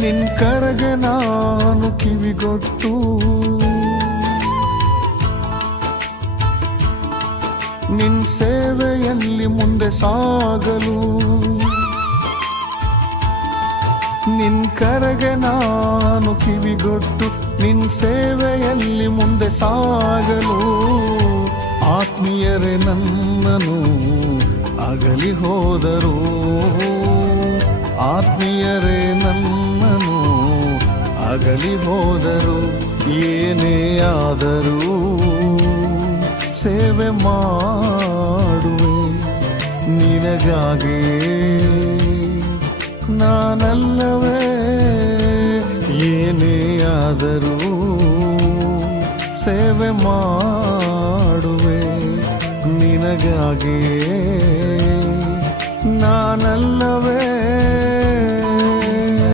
ನಿನ್ ಕರೆಗೆ ನಾನು ಕಿವಿಗೊಟ್ಟು. ನಿನ್ ಸೇವೆಯಲ್ಲಿ ಮುಂದೆ ಸಾಗಲು. ನಿನ್ ಕರೆಗೆ ನಾನು ಕಿವಿಗೊಟ್ಟು, ನಿನ್ ಸೇವೆಯಲ್ಲಿ ಮುಂದೆ ಸಾಗಲು. ಆತ್ಮೀಯರೇ ನನ್ನನು ಅಗಲಿ ಹೋದರು. ಆತ್ಮೀಯರೇ ಅಗಲಿ ಹೋದರು ಏನೇ ಆದರೂ ಸೇವೆ ಮಾಡುವೆ ನಿನಗಾಗಿ. ನಾನಲ್ಲವೇ ಏನೇ ಆದರೂ ಸೇವೆ ಮಾಡುವೆ ನಿನಗಾಗಿ. ನಾನಲ್ಲವೇ